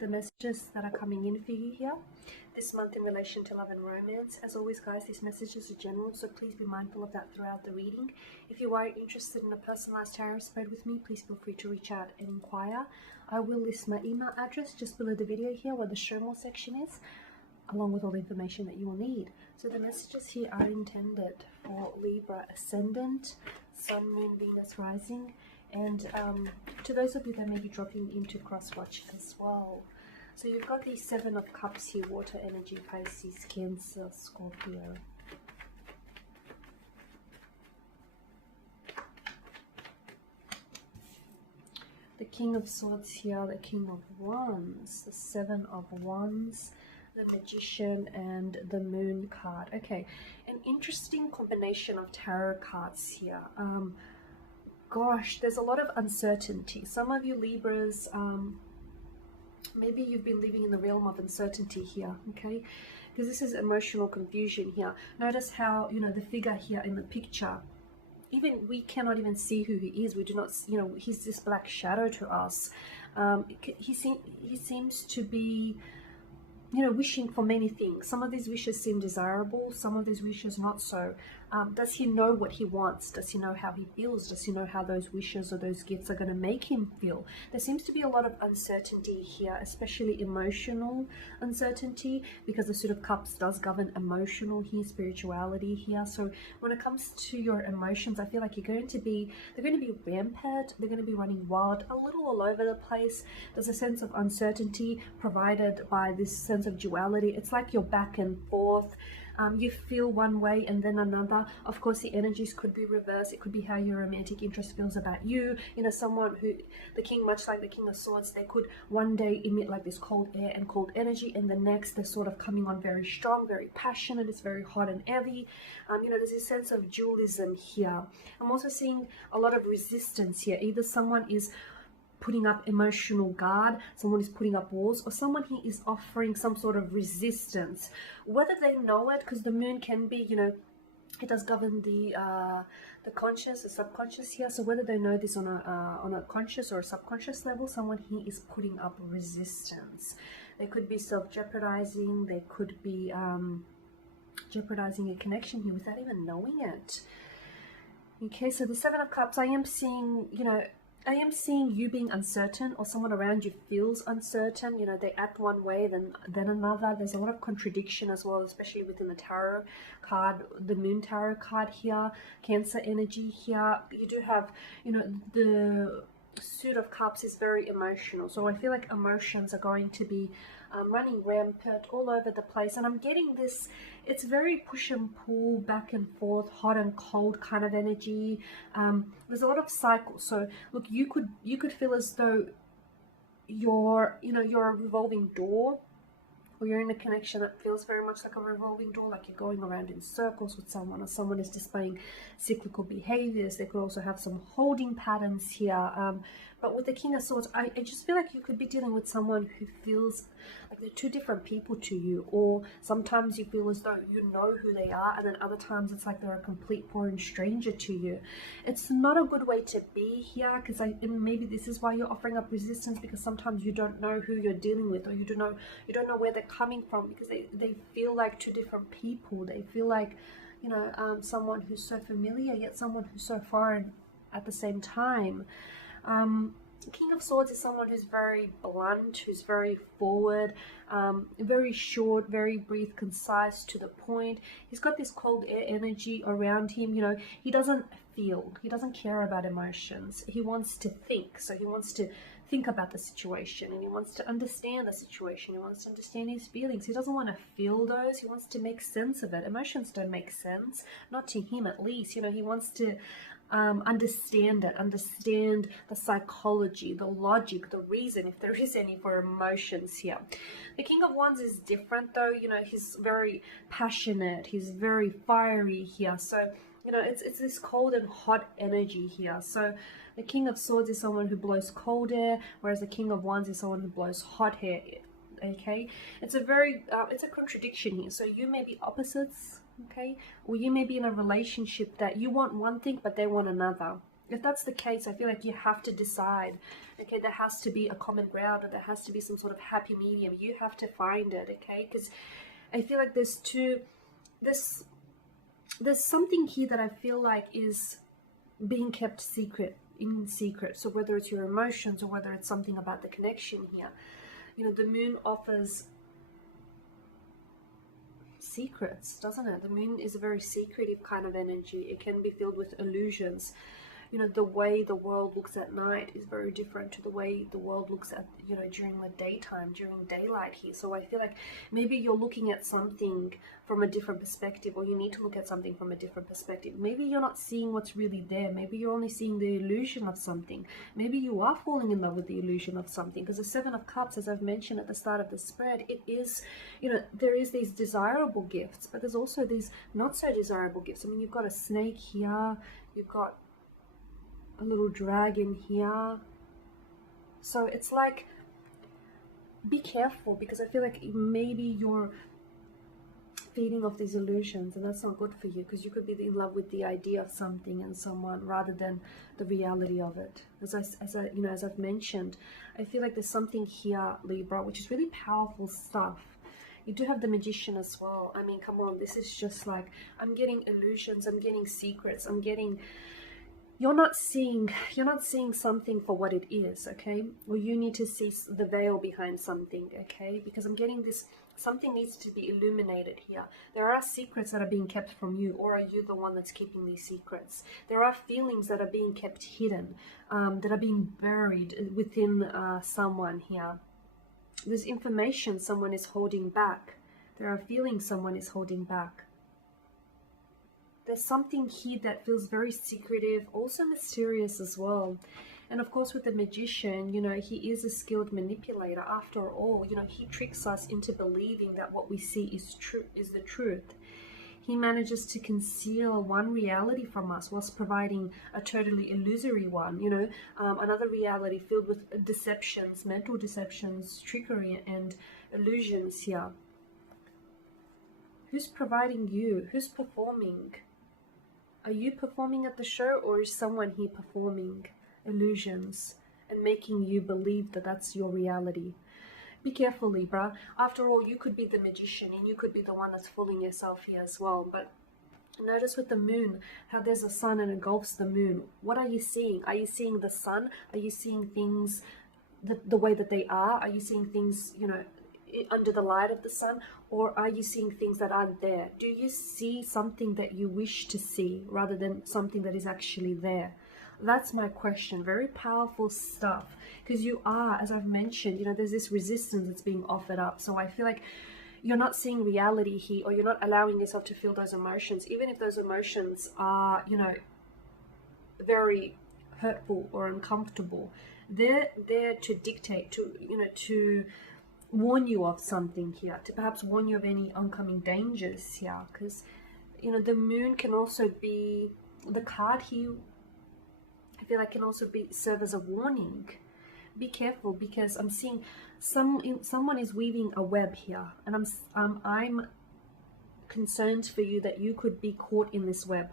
the messages that are coming in for you here this month in relation to love and romance. As always, guys, these messages are general, so please be mindful of that throughout the reading. If you are interested in a personalized tarot spread with me, please feel free to reach out and inquire. I will list my email address just below the video here where the show more section is, along with all the information that you will need. So the messages here are intended for Libra Ascendant, Sun, Moon, Venus, Rising, and to those of you that may be dropping into Crosswatch as well. So you've got the Seven of Cups here, water energy, Pisces, Cancer, Scorpio. The King of Swords here, the King of Wands, the Seven of Wands, the Magician, and the Moon card. Okay, an interesting combination of tarot cards here. Gosh, there's a lot of uncertainty. Some of you Libras, maybe you've been living in the realm of uncertainty here, okay? Because this is emotional confusion here. Notice how, you know, the figure here in the picture, even we cannot even see who he is. We do not, you know, he's this black shadow to us. He seems to be, you know, wishing for many things. Some of these wishes seem desirable, some of these wishes not so. Does he know what he wants? Does he know how he feels? Does he know how those wishes or those gifts are going to make him feel? There seems to be a lot of uncertainty here, especially emotional uncertainty, because the Suit of Cups does govern emotional here, spirituality here. So when it comes to your emotions, I feel like they're going to be rampant, they're going to be running wild, a little all over the place. There's a sense of uncertainty provided by this sense of duality. It's like you're back and forth. You feel one way and then another. Of course, the energies could be reversed. It could be how your romantic interest feels about you. You know, someone who, the king, much like the King of Swords, they could one day emit like this cold air and cold energy, and the next they're sort of coming on very strong, very passionate. It's very hot and heavy. You know, there's a sense of dualism here. I'm also seeing a lot of resistance here. Either someone is putting up emotional guard, someone is putting up walls, or someone here is offering some sort of resistance, whether they know it, because the moon can be, you know, it does govern the conscious, the subconscious here. So whether they know this on a conscious or a subconscious level, someone here is putting up resistance. They could be self-jeopardizing, they could be jeopardizing a connection here without even knowing it. Okay, so the Seven of Cups, I am seeing, you know, I am seeing you being uncertain, or someone around you feels uncertain. You know, they act one way, then another. There's a lot of contradiction as well, especially within the tarot card, the Moon tarot card here, Cancer energy here. You do have, you know, the Suit of Cups is very emotional. So I feel like emotions are going to be running rampant all over the place. And I'm getting this, it's very push and pull, back and forth, hot and cold kind of energy. There's a lot of cycles. So look, you could feel as though you're a revolving door, or you're in a connection that feels very much like a revolving door, like you're going around in circles with someone, or someone is displaying cyclical behaviors. They could also have some holding patterns here. But with the King of Swords, I just feel like you could be dealing with someone who feels like they're two different people to you, or sometimes you feel as though you know who they are, and then other times it's like they're a complete foreign stranger to you. It's not a good way to be here, because maybe this is why you're offering up resistance, because sometimes you don't know who you're dealing with, or you don't know where they're coming from, because they feel like two different people. They feel like, you know, someone who's so familiar yet someone who's so foreign at the same time. King of Swords is someone who's very blunt, who's very forward, very short, very brief, concise, to the point. He's got this cold air energy around him. You know, he doesn't feel, he doesn't care about emotions. He wants to think. So he wants to think about the situation, and he wants to understand the situation. He wants to understand his feelings. He doesn't want to feel those. He wants to make sense of it. Emotions don't make sense, not to him at least. You know, he wants to understand it, understand the psychology, the logic, the reason, if there is any, for emotions here. The King of Wands is different though. You know, he's very passionate, he's very fiery here. So, you know, it's this cold and hot energy here. So the King of Swords is someone who blows cold air, whereas the King of Wands is someone who blows hot air. Okay, it's a very it's a contradiction here. So you may be opposites, okay, or you may be in a relationship that you want one thing but they want another. If that's the case, I feel like you have to decide, okay, there has to be a common ground, or there has to be some sort of happy medium. You have to find it, okay? Because I feel like there's something here that I feel like is being kept in secret. So whether it's your emotions or whether it's something about the connection here, you know, the moon offers secrets, doesn't it? The moon is a very secretive kind of energy. It can be filled with illusions. You know, the way the world looks at night is very different to the way the world looks at, you know, during the daytime, during daylight here. So I feel like maybe you're looking at something from a different perspective, or you need to look at something from a different perspective. Maybe you're not seeing what's really there. Maybe you're only seeing the illusion of something. Maybe you are falling in love with the illusion of something, because the Seven of Cups, as I've mentioned at the start of the spread, it is, you know, there is these desirable gifts, but there's also these not so desirable gifts. I mean, you've got a snake here, you've got a little dragon here. So it's like, be careful, because I feel like maybe you're feeding off these illusions, and that's not good for you, because you could be in love with the idea of something and someone rather than the reality of it. As I've mentioned, I feel like there's something here, Libra, which is really powerful stuff. You do have the Magician as well. I mean, come on, this is just like, I'm getting illusions, I'm getting secrets, I'm getting, you're not seeing something for what it is, okay? Or you need to see the veil behind something, okay? Because I'm getting this, something needs to be illuminated here. There are secrets that are being kept from you, or are you the one that's keeping these secrets? There are feelings that are being kept hidden, that are being buried within someone here. There's information someone is holding back. There are feelings someone is holding back. There's something here that feels very secretive, also mysterious as well. And of course, with the Magician, you know, he is a skilled manipulator. After all, you know, he tricks us into believing that what we see is the truth. He manages to conceal one reality from us whilst providing a totally illusory one, you know, another reality filled with deceptions, mental deceptions, trickery and illusions here. Who's providing you? Who's performing? Are you performing at the show, or is someone here performing illusions and making you believe that that's your reality? Be careful, Libra. After all, you could be the Magician, and you could be the one that's fooling yourself here as well. But notice with the moon, how there's a sun and engulfs the moon. What are you seeing? Are you seeing the sun? Are you seeing things the way that they are? Are you seeing things, you know, under the light of the sun, or are you seeing things that aren't there? Do you see something that you wish to see rather than something that is actually there? That's my question. Very powerful stuff, because you are, as I've mentioned, you know, there's this resistance that's being offered up. So I feel like you're not seeing reality here, or you're not allowing yourself to feel those emotions, even if those emotions are, you know, very hurtful or uncomfortable. They're there to dictate, to, you know, to warn you of something here, to perhaps warn you of any oncoming dangers here. Because, you know, the moon can also be, the card here, I feel like, can also serve as a warning. Be careful, because I'm seeing someone is weaving a web here, and I'm concerned for you that you could be caught in this web.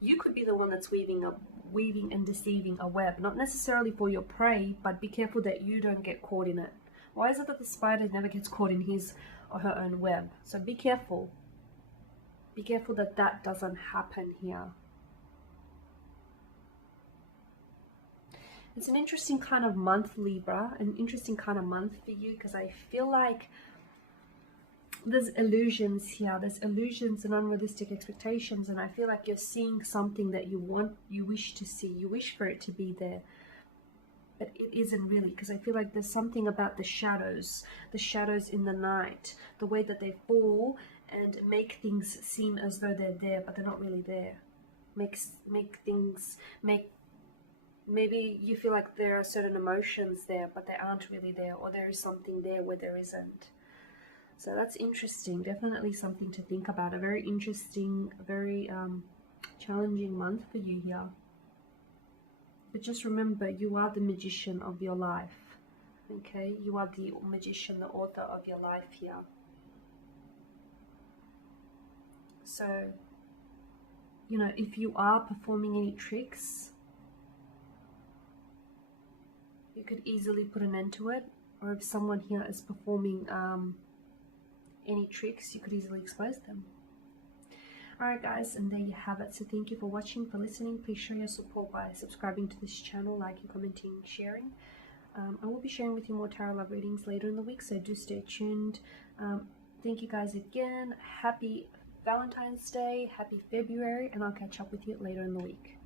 You could be the one that's weaving and deceiving a web, not necessarily for your prey, but be careful that you don't get caught in it. Why is it that the spider never gets caught in his or her own web? So be careful. Be careful that that doesn't happen here. It's an interesting kind of month, Libra, an interesting kind of month for you, because I feel like there's illusions here. There's illusions and unrealistic expectations, and I feel like you're seeing something that you wish to see. You wish for it to be there, but it isn't really, because I feel like there's something about the shadows in the night, the way that they fall and make things seem as though they're there, but they're not really there. Maybe you feel like there are certain emotions there, but they aren't really there, or there is something there where there isn't. So that's interesting. Definitely something to think about. A very interesting, very challenging month for you here. But just remember, you are the magician of your life. Okay? You are the magician, the author of your life here. So, you know, if you are performing any tricks, you could easily put an end to it. Or if someone here is performing any tricks, you could easily expose them. Alright guys, and there you have it. So thank you for watching, for listening. Please show your support by subscribing to this channel, liking, commenting, sharing. I will be sharing with you more tarot love readings later in the week, so do stay tuned. Thank you guys again. Happy Valentine's Day, happy February, and I'll catch up with you later in the week.